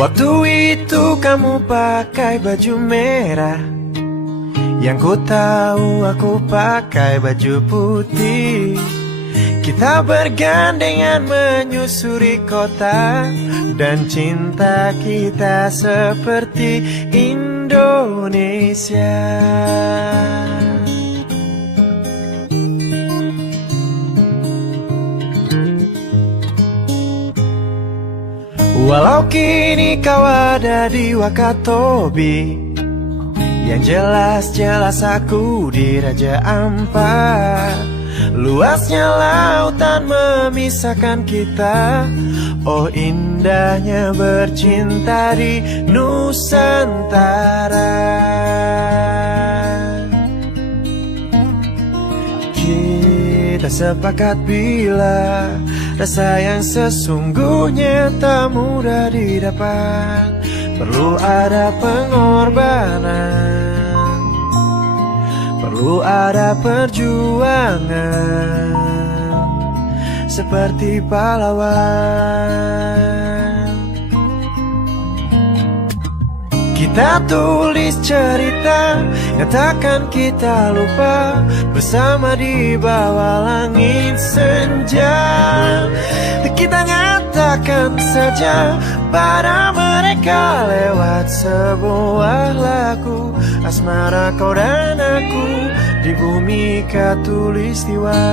Waktu itu kamu pakai baju merah, yang ku tahu aku pakai baju putih. Kita bergandengan menyusuri kota, dan cinta kita seperti Indonesia. Walau kini kau ada di Wakatobi, yang jelas-jelas aku di Raja Ampat. Luasnya lautan memisahkan kita, oh indahnya bercinta di Nusantara. Kita sepakat bila rasa yang sesungguhnya tak mudah didapat, perlu ada pengorbanan, perlu ada perjuangan, seperti pahlawan. Kita tulis cerita yang takkan kita lupa, bersama di bawah langit senja. Kita nyatakan saja pada mereka lewat sebuah lagu, asmara kau dan aku di bumi khatulistiwa.